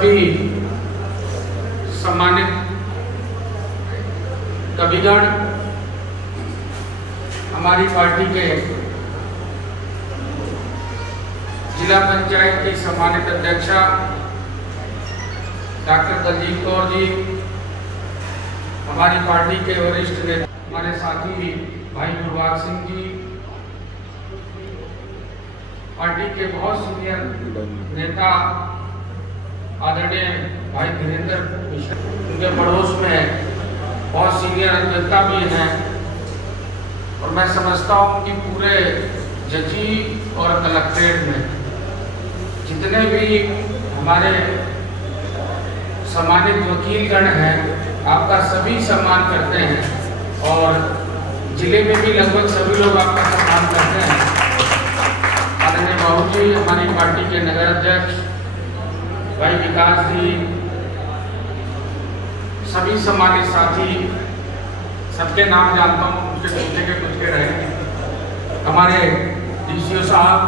सभी सम्मानित कविगण, हमारी पार्टी के जिला पंचायत की सम्मानित अध्यक्षा डॉक्टर दलजीत कौर जी, हमारी पार्टी के वरिष्ठ नेता हमारे साथी भाई गुरबाज सिंह जी, पार्टी के बहुत सीनियर नेता आदरणीय भाई धीरेन्द्र मिश्रा, उनके पड़ोस में बहुत सीनियर अभियंता भी हैं, और मैं समझता हूँ कि पूरे जजी और कलेक्ट्रेट में जितने भी हमारे सम्मानित वकीलगण हैं, आपका सभी सम्मान करते हैं, और जिले में भी लगभग सभी लोग आपका सम्मान करते हैं। आदरणीय बाबू जी, हमारी पार्टी के नगर अध्यक्ष भाई विकास जी, सभी सम्मानित साथी, सबके नाम जानता हूँ, कुछ के रहे, हमारे डीसीओ साहब,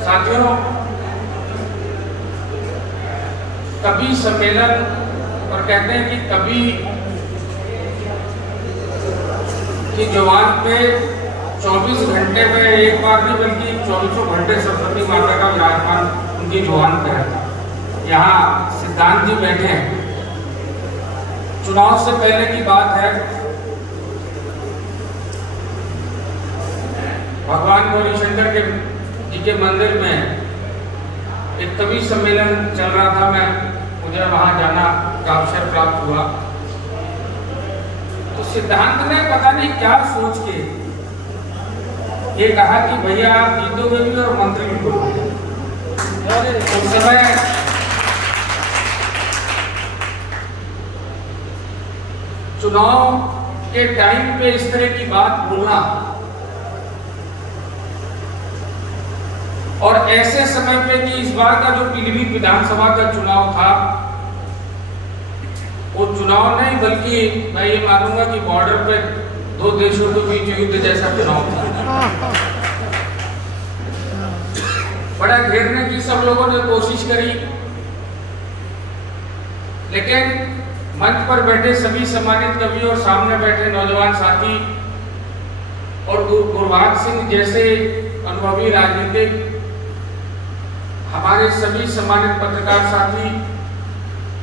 साथियों, कवि सम्मेलन, और कहते हैं कि कवि की जुबान पे 24 घंटे में एक बार नहीं बल्कि 24 घंटे सरस्वती माता का विराजमान उनकी जुबान पे रहता। यहाँ सिद्धांत जी बैठे हैं। चुनाव से पहले की बात है, भगवान गौरीशंकर जी के मंदिर में एक कवि सम्मेलन चल रहा था। मुझे वहां जाना का अवसर प्राप्त हुआ, तो सिद्धांत ने पता नहीं क्या सोच के ये कहा कि भैया आप जीतोगे भी और मंत्री भी बोलोगे। उस समय चुनाव के टाइम पे इस तरह की बात बोलना, और ऐसे समय पे कि इस बार का जो पीलीभीत विधानसभा का चुनाव था, वो चुनाव नहीं बल्कि मैं ये मानूंगा कि बॉर्डर पे दो देशों के बीच युद्ध जैसा चुनाव था। बड़ा घेरने की सब लोगों ने कोशिश करी, लेकिन मंच पर बैठे सभी सम्मानित कवि और सामने बैठे नौजवान साथी और गुरबाज सिंह जैसे अनुभवी राजनीतिक, हमारे सभी सम्मानित पत्रकार साथी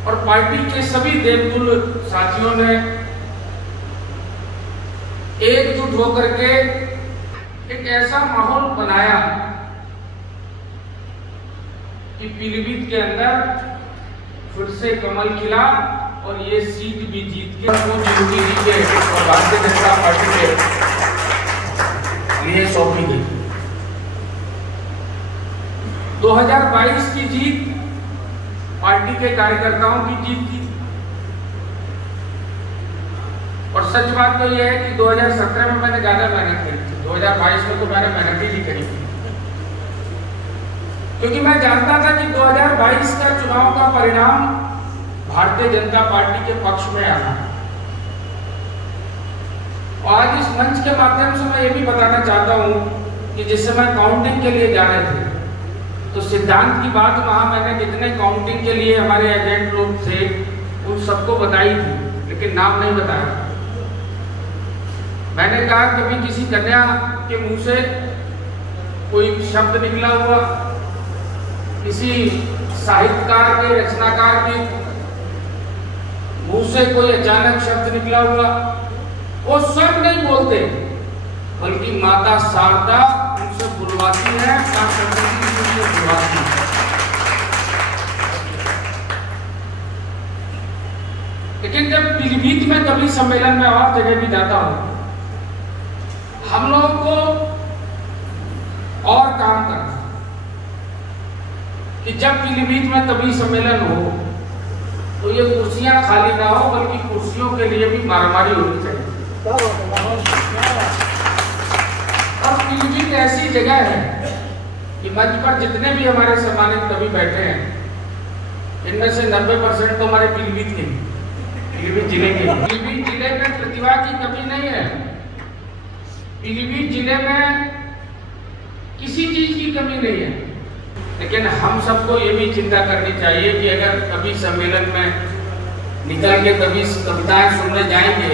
और पार्टी के सभी देवतुल्य साथियों ने एकजुट होकर के एक ऐसा माहौल बनाया कि पीलीभीत के अंदर फिर से कमल खिला, और ये सीट भी जीत के मोदी जी के और भारतीय जनता पार्टी के लिए सौंपी गई। 2022 की जीत पार्टी के कार्यकर्ताओं की जीत थी, और सच बात तो यह है कि 2017 में मैंने ज्यादा मेहनत करी थी, 2022 में तो मैंने मेहनत ही नहीं करी थी, क्योंकि मैं जानता था कि 2022 का चुनाव का परिणाम भारतीय जनता पार्टी के पक्ष में आना है। और आज इस मंच के माध्यम से मैं ये भी बताना चाहता हूं कि जिस समय काउंटिंग के लिए जा रहे थे, तो सिद्धांत की बात वहां मैंने जितने काउंटिंग के लिए हमारे एजेंट लोग थे उन सबको बताई थी, लेकिन नाम नहीं बताया। मैंने कहा कभी किसी कन्या के मुंह से कोई शब्द निकला हुआ, किसी साहित्यकार के, रचनाकार के मुंह से कोई अचानक शब्द निकला हुआ, वो सब नहीं बोलते, बल्कि माता शारदा उनसे बुलवाती है, बुलवाती है। लेकिन जब पीलीभीत में कभी सम्मेलन में और जगह भी जाता हूं, हम लोगों को और काम करना कि जब पीलीभीत में कभी सम्मेलन हो तो ये कुर्सियां खाली ना हो, बल्कि कुर्सियों के लिए भी मारामारी होनी चाहिए। और पीलीभीत ऐसी जगह है कि मंच पर जितने भी हमारे सम्मानित कवि बैठे हैं, इनमें से 90% तो हमारे पीलीभीत के, पीलीभीत जिले के। पीलीभीत जिले में प्रतिभा की कमी नहीं है, पीलीभीत जिले में किसी चीज की कमी नहीं है। लेकिन हम सबको ये भी चिंता करनी चाहिए कि अगर कभी सम्मेलन में निकल के कभी कविताएं सुनने जाएंगे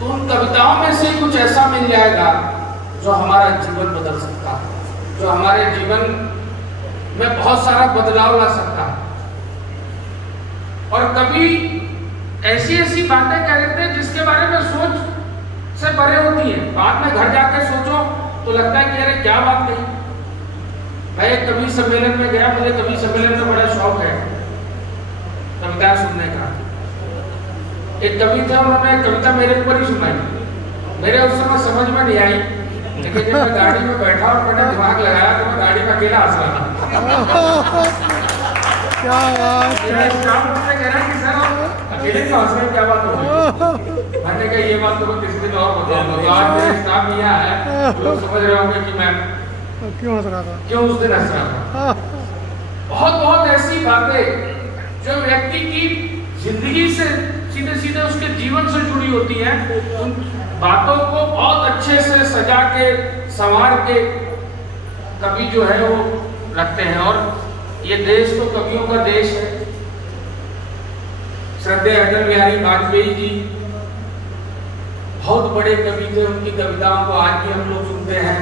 तो उन कविताओं में से कुछ ऐसा मिल जाएगा जो हमारा जीवन बदल सकता है, जो हमारे जीवन में बहुत सारा बदलाव ला सकता है। और कभी ऐसी ऐसी बातें कह देते हैं जिसके बारे में सोच से परे होती है, बाद में घर जाके सोचो तो लगता है कि अरे क्या बात कही। मैं एक कवि सम्मेलन में गया, मुझे कवि सम्मेलन में बड़ा शौक है कविता सुनने का। एक कवि थे, उन्होंने कविता मेरे ऊपर ही सुनाई, मेरे उस समय समझ में नहीं आई, लेकिन जब मैं गाड़ी में बैठा और मैंने दिमाग लगाया तो मैं गाड़ी में अकेला हंस रहा था। क्या बात है। स्टाफ मुझसे कह रहा कि सर आप अकेले क्यों हंस रहे हैं, क्या बात हो गई? मैंने कहा ये बात तो मैं किसी दिन और बताऊंगा। तो आज मेरे स्टाफ यहाँ है, लोग समझ रहे होंगे कि मैं क्यों हंस रहा था, क्यों उस दिन हंस रहा था। बहुत बहुत ऐसी बातें जो व्यक्ति की जिंदगी से सीधे सीधे उसके जीवन से जुड़ी होती हैं, उन बातों को बहुत अच्छे से सजा के संवार के कवि जो है वो रखते हैं। और ये देश तो कवियों का देश है। श्रद्धेय अटल बिहारी वाजपेयी जी बहुत बड़े कवि थे, उनकी कविताओं को आज भी हम लोग सुनते हैं।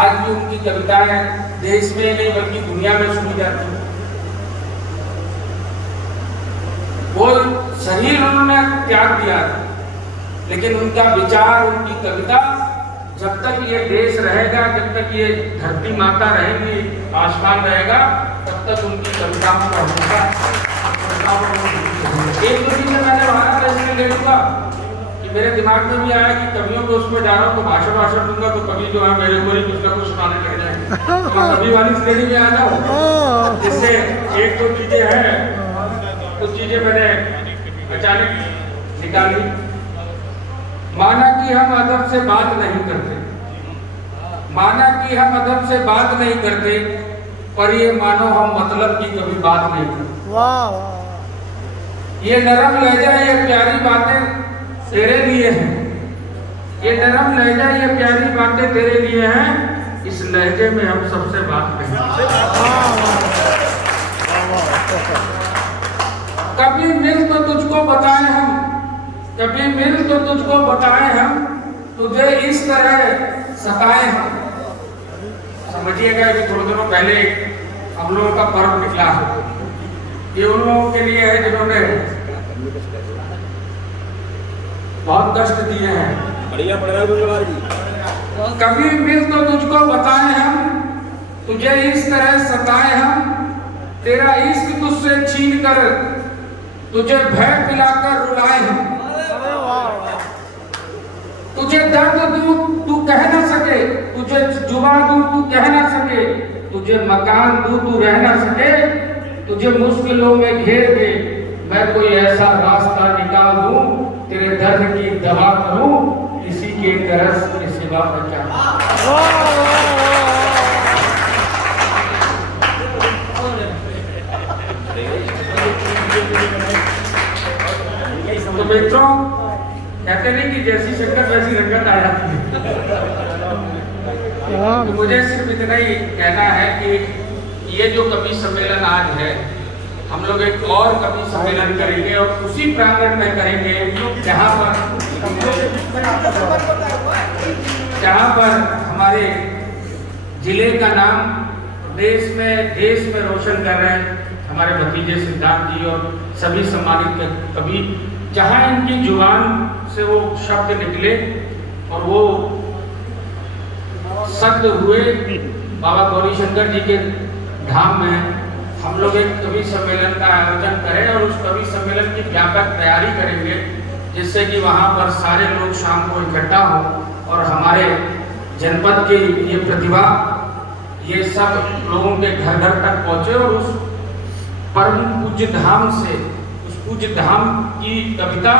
आज भी उनकी कविताएं देश में नहीं बल्कि दुनिया में सुनी जाती हैं। वो शरीर उन्होंने त्याग दिया, लेकिन उनका विचार, उनकी कविता, जब तक ये देश रहेगा, जब तक ये धरती माता रहेगी, आसमान रहेगा, तब तक उनकी कविताओं का होगा। एक दो दिन में मैंने वहां था, इसलिए ले लूंगा कि मेरे दिमाग में भी आया कि कवियों को उसमें जा रहा हूँ तो भाषण दूंगा तो कवि जो है मेरे ऊपर ही कुछ ना कुछ सुनाने लग जाएंगे। तो कवि वाली श्रेणी में आ जाओ, जिससे एक दो चीजें हैं, कुछ चीजें मैंने अचानक निकाली। माना कि हम अदब से बात नहीं करते, माना कि हम अदब से बात नहीं करते, पर ये मानो हम मतलब की कभी बात नहीं करते। वाह वाह। ये नरम लहजा, ये प्यारी बातें तेरे लिए हैं, ये नरम लहजा, ये प्यारी बातें तेरे लिए हैं, इस लहजे में हम सबसे बात करेंगे। कभी मिल तो तुझको बताए हम, कभी मिल तो तुझको बताए हम, तुझे इस तरह सताए हम। समझिएगा कि थोड़े दिनों पहले हम लोगों का पर्व निकला, ये उन लोगों के लिए है जिन्होंने बहुत कष्ट दिए हैं। बढ़िया पढ़ रहा है। कभी मिल तो तुझको बताए हम, तुझे इस तरह सताए हम, तेरा इश्क तुझसे छीन कर तुझे भय पिलाकर रुलाए हम। तुझे दर्द दूं तू कह ना सके, तुझे जुबान दूं तू कह ना सके, तुझे मकान दूं तू रह ना सके, तुझे मुश्किलों में घेर दे, मैं कोई ऐसा रास्ता निकाल दूं, तेरे दर्द की दवा करूं, किसी के तरस के सिवा बचा। तो मित्रों, कहते नहीं कि जैसी शक्कर वैसी रंगत आ जाती है। तो मुझे सिर्फ इतना ही कहना है कि ये जो कवि सम्मेलन आज है, हम लोग एक और कवि सम्मेलन करेंगे और उसी प्रांगण में करेंगे जहाँ पर हमारे जिले का नाम देश में रोशन कर रहे हैं हमारे भतीजे सिद्धार्थ जी और सभी सम्मानित कवि, जहाँ इनकी जुबान से वो शब्द निकले और वो शब्द हुए बाबा गौरी शंकर जी के धाम में हम लोग एक कवि सम्मेलन का आयोजन करें और उस कवि सम्मेलन की व्यापक तैयारी करेंगे, जिससे कि वहाँ पर सारे लोग शाम को इकट्ठा हो और हमारे जनपद की ये प्रतिभा ये सब लोगों के घर घर तक पहुँचे और उस परम पूज्य धाम से, उस पूज्य धाम की कविता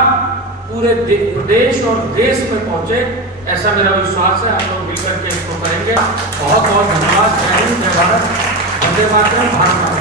पूरे प्रदेश और देश में पहुँचे, ऐसा मेरा विश्वास है। हम लोग मिलकर के इसको करेंगे। बहुत बहुत धन्यवाद। जय हिंद, जय भारत, वंदे मातरम, भारत माता।